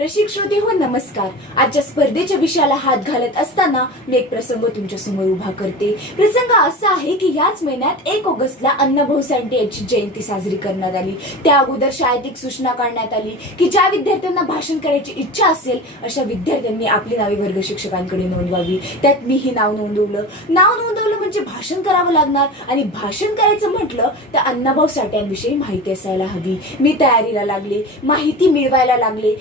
रसिक श्रोते हो नमस्कार. आजच्या स्पर्धेच्या विषयाला हात घालत असताना मी एक प्रसंग तुमच्यासमोर उभा करते. प्रसंग असा आहे की याच महिन्यात एक ऑगस्टला अण्णाभाऊ साठे यांची जयंती साजरी करण्यात आली. त्या अगोदर शाळेत एक सूचना काढण्यात आली की ज्या विद्यार्थ्यांना भाषण करायची इच्छा असेल अशा विद्यार्थ्यांनी आपली नावे वर्ग शिक्षकांकडे नोंदवावी. त्यात मीही नाव नोंदवलं. नाव नोंदवलं म्हणजे भाषण करावं लागणार आणि भाषण करायचं म्हटलं तर अण्णाभाऊ साठ्यांविषयी माहिती असायला हवी. मी तयारीला लागले माहिती मिळवायला लागले.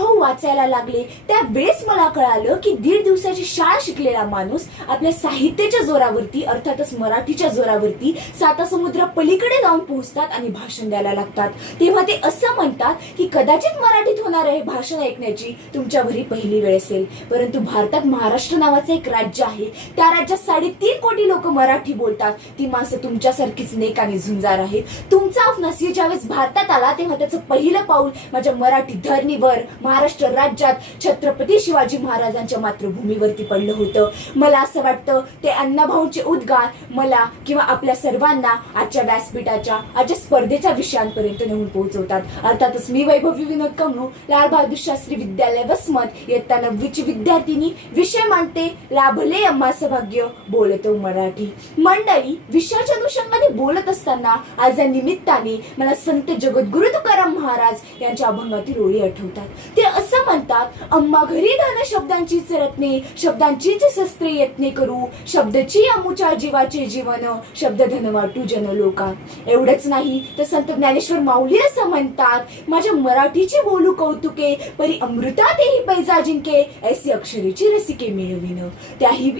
भाऊ वाचायला लागले. त्यावेळेस मला कळालं की दीड दिवसाची शाळा शिकलेला माणूस आपल्या साहित्याच्या जोरावरती अर्थातच मराठीच्या जोरावरती साता समुद्र पलीकडे जाऊन पोहोचतात आणि भाषण द्यायला लागतात. तेव्हा ते असं म्हणतात की कदाचित मराठीत होणार आहे भाषण ऐकण्याची तुमच्यावर ही पहिली वेळ असेल. परंतु भारतात महाराष्ट्र नावाचं एक राज्य आहे. त्या राज्यात साडेतीन कोटी लोक मराठी बोलतात. ती माणसं तुमच्यासारखीच नेक आणि झुंजार आहेत तुमचा नसीब ज्यावेळेस भारतात आला तेव्हा त्याचं पहिलं पाऊल माझ्या मराठी धरणीवर महाराष्ट्र राज्यात छत्रपती शिवाजी महाराजांच्या मातृभूमीवरती पडलं होतं. मला असं वाटतं ते अण्णाभाऊंचे उद्गार मला किंवा आपल्या सर्वांना आजच्या व्यासपीठाच्या आजच्या स्पर्धेच्या विषयांपर्यंत नेऊन पोहोचवतात. अर्थातच मी वैभवी विनोद कमनू लाल बहादूर शास्त्री विद्यालय वसमत इयत्ता नववीची विद्यार्थिनी विषय मांडते लाभले अम्मा सौभाग्य बोलतो मराठी. मंडळी विषयाच्या अनुषंगाने बोलत असताना आज या निमित्ताने मला संत जगद्गुरु तुकाराम महाराज यांच्या अभंगातील ओळी आठवतात. ते म्हणतात अम्मा घरी धन शब्दांचीच रत्ने शब्दांचीच शस्त्रे यत्ने करू. शब्दची अमुच्या जीवाचे जीवन शब्द धन वाटू जन लोका एवढंच नाही तर संत ज्ञानेश्वर माऊली असं म्हणतात माझ्या मराठीची बोलू कौतुके परी अमृतातेही पैजा जिंके ऐसी अक्षरेची रसिके मिळविन. त्याही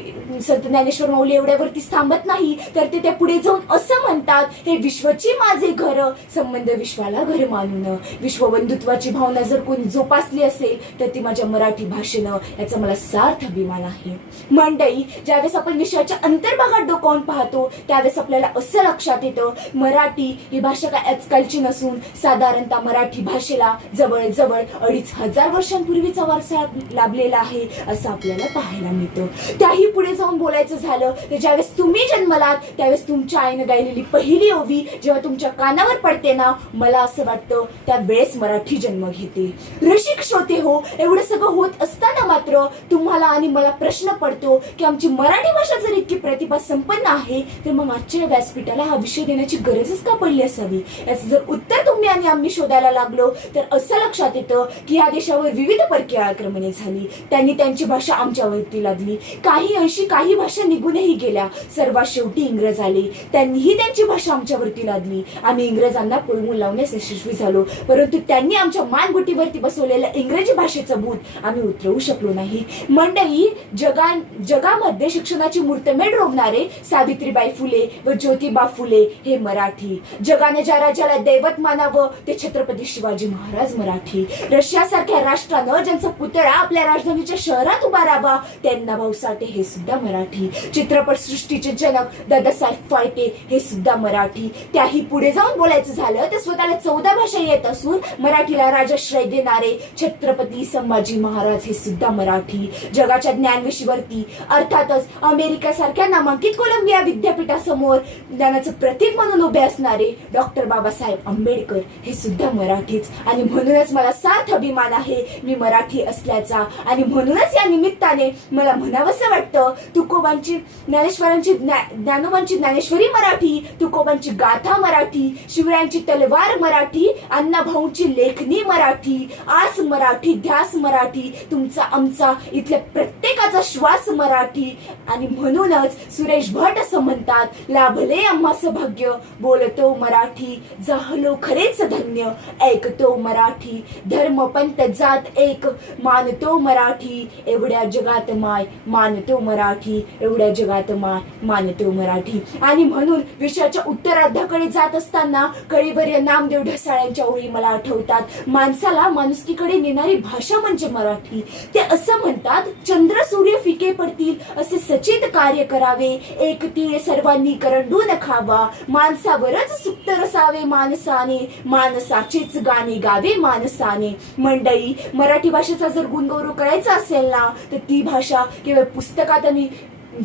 संत ज्ञानेश्वर माऊली एवढ्यावरती थांबत नाही तर ते त्या पुढे जाऊन असं म्हणतात हे विश्वची माझे घर संबंध विश्वाला घर मानून. विश्वबंधुत्वाची भावना जर कोणी जोपासली असेल तर ती माझ्या मराठी भाषेनं याचा मला सार्थ अभिमान आहे. मंडई ज्यावेळेस आपण विषयाच्या अंतर्भागात डोकावून पाहतो त्यावेळेस आपल्याला असं लक्षात येतं मराठी ही भाषा काय आजकालची नसून साधारणतः मराठी भाषेला जवळजवळ अडीच हजार वर्षांपूर्वीचा वारसा लाभलेला आहे असं आपल्याला पाहायला मिळतं. त्याही पुढे जाऊन बोलायचं झालं तर ज्यावेळेस तुम्ही जन्मलात त्यावेळेस तुमच्या आईनं गायलेली पहिली ओवी जेव्हा तुमच्या कानावर पडते ना मला असं वाटतं त्यावेळेस मराठी जन्म घेते. रसिक श्रोते हो एवढं सगळं होत असताना मात्र तुम्हाला आणि मला प्रश्न पडतो की आमची मराठी भाषा जर इतकी प्रतिभा संपन्न आहे तर मग आजच्या व्यासपीठाला हा विषय देण्याची गरजच का पडली असावी? याचं जर उत्तर तुम्ही आणि आम्ही शोधायला लागलो तर असं लक्षात येतं की या देशावर विविध परकीय आक्रमणे झाली. त्यांनी त्यांची भाषा आमच्यावरती लादली. काही अंशी काही भाषा निघूनही गेल्या. सर्वात शेवटी इंग्रज आले. त्यांनीही त्यांची भाषा आमच्यावरती लादली. आम्ही इंग्रजांना पळवून लावण्यास यशस्वी झालो. परंतु त्यांनी आमच्या मानगुटीवरती बसवलेल्या इंग्रजी इंग्रजी भाषेचं भूत. आम्ही उतरवू शकलो नाही. मंडळी जगा जगामध्ये शिक्षणाची मूर्तमेढ रोवणारे सावित्रीबाई फुले व ज्योतिबा फुले हे मराठी. जगाने ज्या राजाला दैवत मानावं ते छत्रपती शिवाजी महाराज मराठी. रशियासारख्या राष्ट्रानं ज्यांचा पुतळा आपल्या राजधानीच्या शहरात उभारावा त्यांना भाऊसाठे हे सुद्धा मराठी. चित्रपट सृष्टीचे जनक दादासाहेब फाळके हे सुद्धा मराठी. त्याही पुढे जाऊन बोलायचं झालं तर स्वतःला चौदा भाषा येत असून मराठीला राजाश्रय देणारे छत्रपती संभाजी महाराज हे सुद्धा मराठी जगाच्या ज्ञानविषयीवरती अर्थातच अमेरिकेसारख्या नामांकित कोलंबिया विद्यापीठासमोर ज्ञानाचं प्रतीक म्हणून उभे असणारे डॉक्टर बाबासाहेब आंबेडकर हे सुद्धा मराठीच. आणि म्हणूनच मला सार्थ अभिमान आहे मी मराठी असल्याचा. आणि म्हणूनच या निमित्ताने मला म्हणावंसं वाटतं तुकोबांची ज्ञानेश्वरांची ज्ञानोबांची ज्ञानेश्वरी मराठी तुकोबांची गाथा मराठी शिवरायांची तलवार मराठी अण्णाभाऊंची लेखणी मराठी आस मराठी ध्यास मराठी तुमचा आमचा इथल्या प्रत्येकाचा श्वास मराठी. आणि म्हणूनच सुरेश भट असं म्हणतात लाभले आम्हास भाग्य बोलतो मराठी जाहलो खरेच धन्य ऐकतो मराठी धर्म पंत जात एक मानतो मराठी एवढ्या जगात माय मानतो मराठी एवढ्या जगात माय मानतो मराठी. आणि म्हणून विषयाच्या उत्तरार्धाकडे जात असताना कळीवर्य नामदेव ढसाळ्यांच्या ओळी मला आठवतात. माणसाला माणुसकीकडे नेणारी भाषा म्हणजे मराठी. ते असं म्हणतात चंद्र सूर्य फिके पडतील असे सचेत कार्य करावे. एक सर्वांनी करंडू न खावा. माणसावरच सुप्त रसावे माणसाने. माणसाचेच गाणे गावे माणसाने. मंडळी मराठी भाषेचा जर गुणगौरव करायचा असेल ना तर ती भाषा केवळ पुस्तकात आणि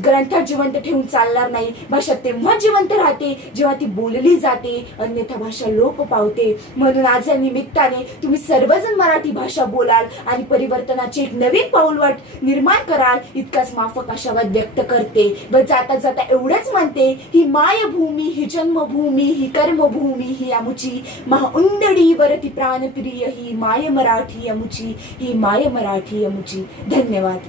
ग्रंथात जिवंत ठेवून चालणार नाही. भाषा तेव्हा जिवंत राहते. जेव्हा ती बोलली जाते अन्यथा भाषा लोप पावते. म्हणून आज या निमित्ताने तुम्ही सर्वजण मराठी भाषा बोलाल आणि परिवर्तनाची एक नवीन पाऊलवाट निर्माण कराल. इतकाच माफक आशावाद व्यक्त करते. व जाता जाता एवढंच म्हणते ही मायभूमी ही जन्मभूमी ही कर्मभूमी ही आमुची. महाउंदडी वरती प्राणप्रिय ही माय मराठी अमुची ही माय मराठी अमुची धन्यवाद.